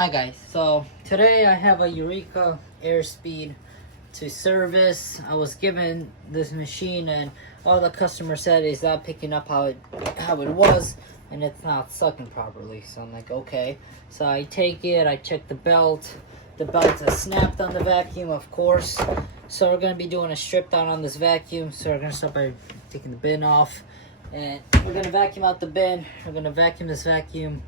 Hi guys, so today I have a Eureka airspeed to service. I was given this machine and all the customer said is not picking up how it was, and it's not sucking properly. So I'm like, okay. So I take it, I check the belt. The belt is snapped on the vacuum, of course. So we're gonna be doing a strip down on this vacuum. So we're gonna start by taking the bin off, and we're gonna vacuum out the bin. We're gonna vacuum this vacuum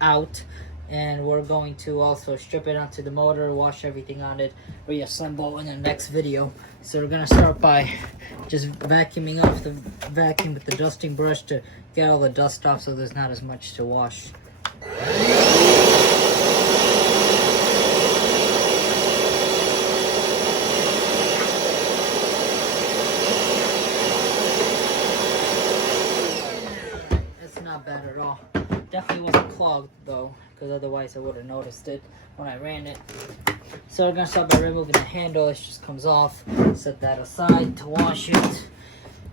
out, and we're going to also strip it onto the motor, wash everything on it, reassemble in the next video. So we're gonna start by just vacuuming off the vacuum with the dusting brush to get all the dust off so there's not as much to wash. It's not bad at all. Definitely wasn't clogged though, because otherwise I would have noticed it when I ran it. So we're gonna start by removing the handle. It just comes off. Set that aside to wash it.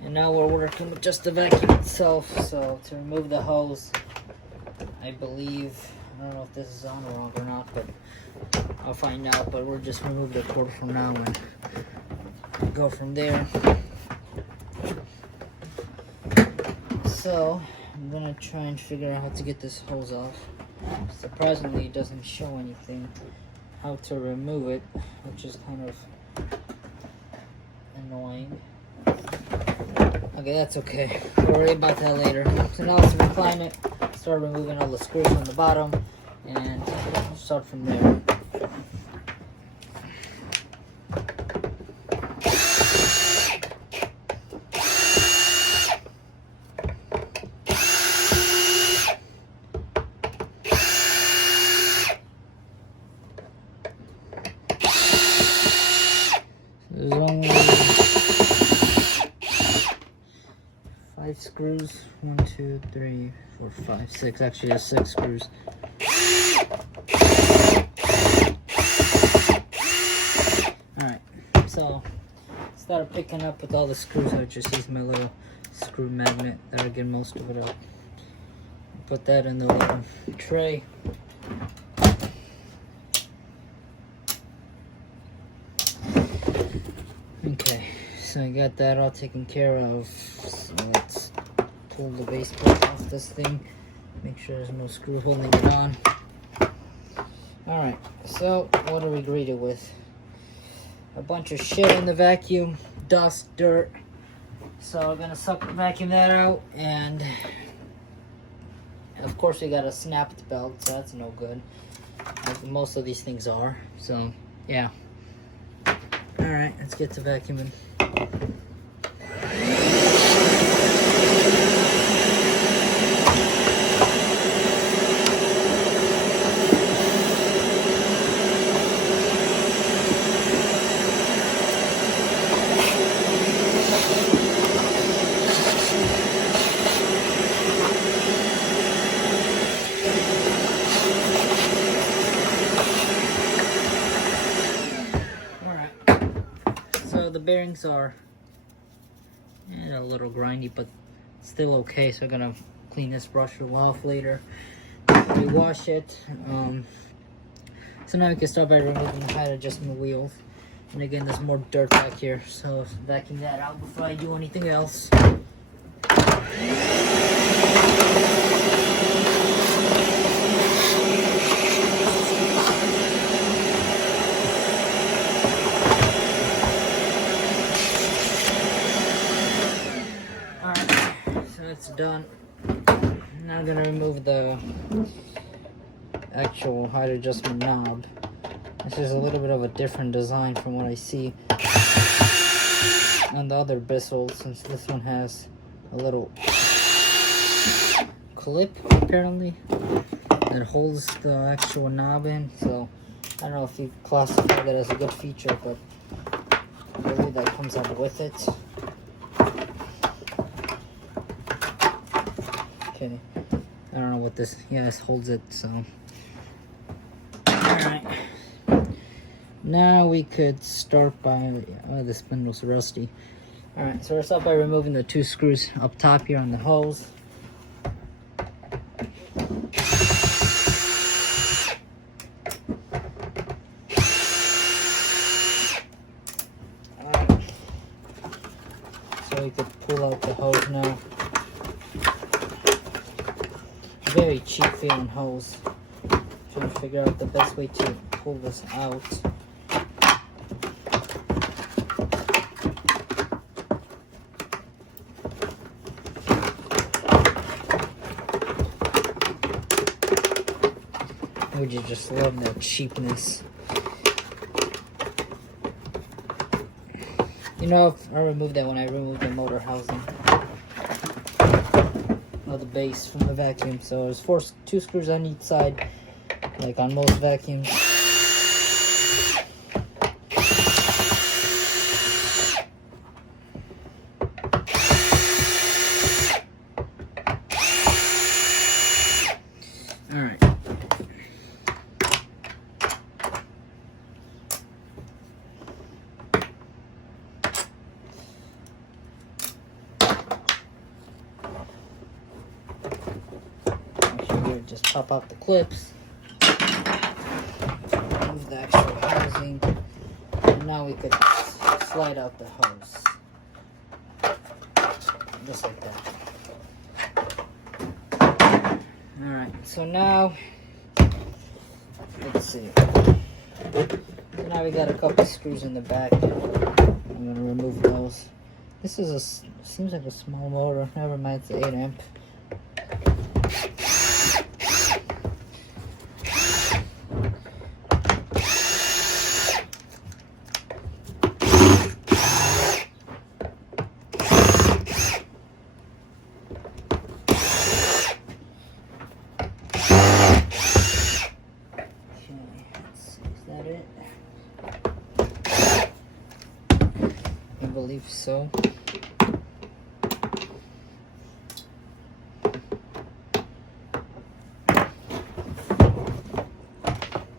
And now we're working with just the vacuum itself. So to remove the hose, I believe, I don't know if this is on or off or not, but I'll find out. But we'll just remove the cord from now and go from there. So I'm gonna try and figure out how to get this hose off. Surprisingly, it doesn't show anything how to remove it, which is kind of annoying. Okay, that's okay. We'll worry about that later. So now let's recline it, start removing all the screws on the bottom, and start from there. There's only 5 screws. 1, 2, 3, 4, 5, 6. Actually, there's 6 screws. Alright, so started picking up with all the screws. I just use my little screw magnet. That'll get most of it up. Put that in the little tray. Okay, so I got that all taken care of. So let's pull the base plate off this thing. Make sure there's no screw holding it on. Alright, so what are we greeted with? A bunch of shit in the vacuum, dust, dirt. So we're gonna vacuum that out, and of course we got a snapped belt, so that's no good. Like most of these things are. So yeah. Alright, let's get to vacuuming. So the bearings are a little grindy, but still okay. So I'm gonna clean this brush off later. We wash it. So now we can start by removing the height adjustment wheels. And again, there's more dirt back here, so vacuum that out before I do anything else. It's done. Now I'm gonna remove the actual height adjustment knob. This is a little bit of a different design from what I see on the other bristles, since this one has a little clip apparently that holds the actual knob in. So I don't know if you classify that as a good feature, but I believe that comes up with it. Okay, I don't know what this, yeah, this holds it, so. Alright. Now we could start by, oh, the spindle's rusty. Alright, so we'll start by removing the 2 screws up top here on the hose. we could pull out the hose now. Very cheap feeling hose. Trying to figure out the best way to pull this out. Would you just love that cheapness? You know, if I removed that when I removed the motor housing. Or the base from the vacuum. So there's two screws on each side, like on most vacuums. Alright. Just pop out the clips, remove the actual housing, and now we could slide out the hose, just like that. Alright, so now, let's see, so now we got a couple screws in the back. I'm going to remove those. This is seems like a small motor, never mind, it's an 8 amp. I believe so.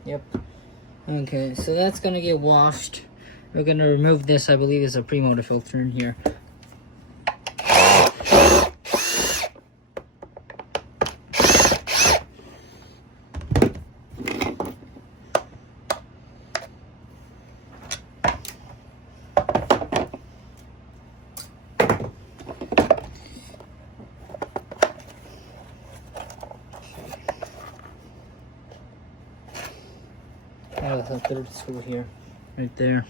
Yep. Okay, so that's gonna get washed. We're gonna remove this. I believe there's a pre-motor filter in here. That's a third screw here, right there.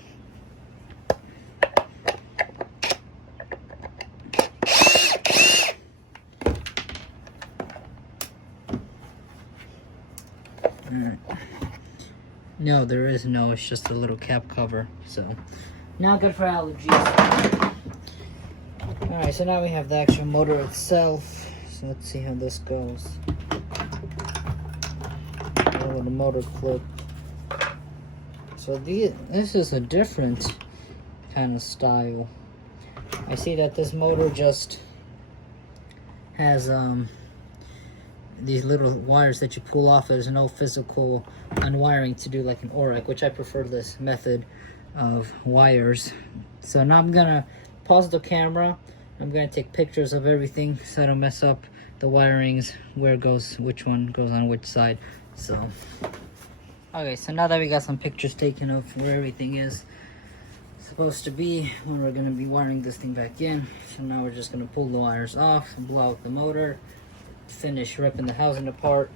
Alright. No, there is no, it's just a little cap cover, so not good for allergies. Alright, so now we have the actual motor itself. So let's see how this goes. Oh, the motor clip. So this is a different kind of style. I see that this motor just has these little wires that you pull off. There's no physical unwiring to do like an OREC, which I prefer this method of wires. So now I'm gonna pause the camera. I'm gonna take pictures of everything so I don't mess up the wirings, where it goes, which one goes on which side. So okay, so now that we got some pictures taken of where everything is supposed to be when we're going to be wiring this thing back in, so now we're just going to pull the wires off and blow out the motor, finish ripping the housing apart,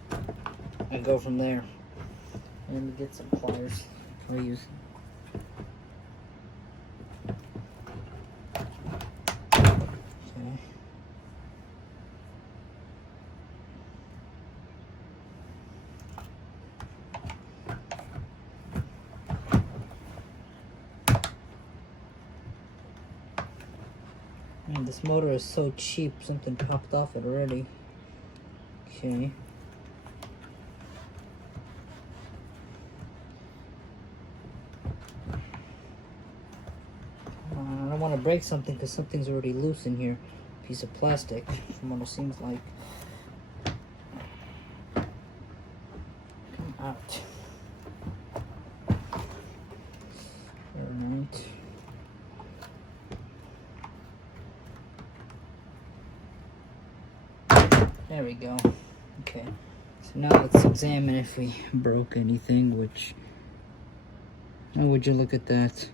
and go from there. Let me get some pliers for use. Man, this motor is so cheap, something popped off it already. Okay. I don't want to break something because something's already loose in here. Piece of plastic, from what it seems like. Come out. Alright. There we go. Okay. So now let's examine if we broke anything, which... Oh, would you look at that?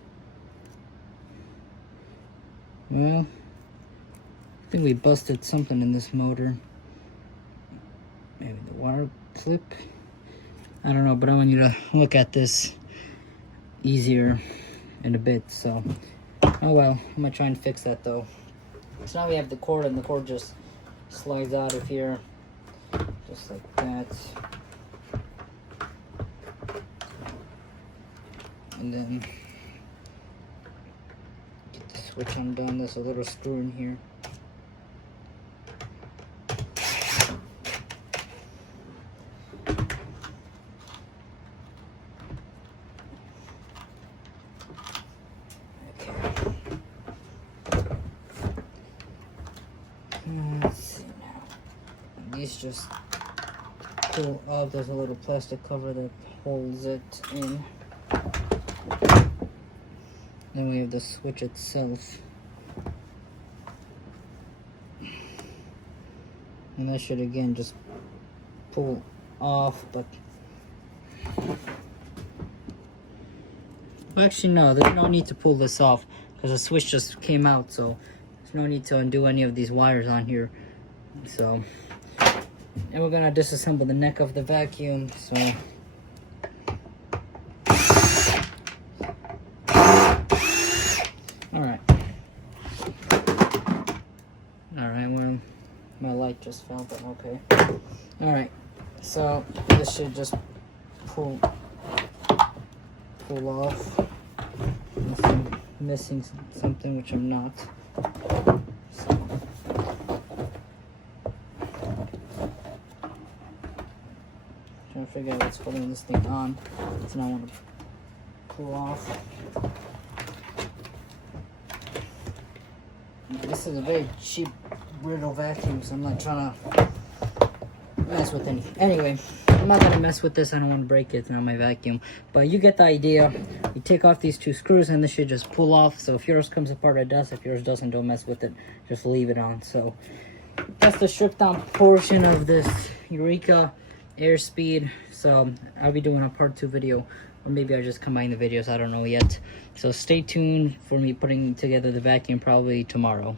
Well, think we busted something in this motor. Maybe the wire clip. I don't know, but I want you to look at this easier in a bit. So, oh well, I'm gonna try and fix that though. So now we have the cord, and the cord just slides out of here, just like that. And then get the switch undone. There's a little screw in here. Let's see now. These just pull off. There's a little plastic cover that holds it in. Then we have the switch itself. And that should again just pull off, but well, actually no, there's no need to pull this off because the switch just came out, so there's no need to undo any of these wires on here. So, and we're gonna disassemble the neck of the vacuum. So, all right. Well, my light just fell, but okay. All right. So this should just pull off. Unless I'm missing something, which I'm not. Trying to figure out what's holding this thing on. So now I want to pull off. This is a very cheap, brittle vacuum, so I'm not trying to mess with anything. Anyway, I'm not gonna mess with this. I don't want to break it. It's not my vacuum, but you get the idea. You take off these two screws, and this should just pull off. So if yours comes apart, it does. If yours doesn't, don't mess with it. Just leave it on. So that's the stripped down portion of this Eureka Airspeed. So I'll be doing a part 2 video, or maybe I'll just combine the videos. I don't know yet. So stay tuned for me putting together the vacuum probably tomorrow.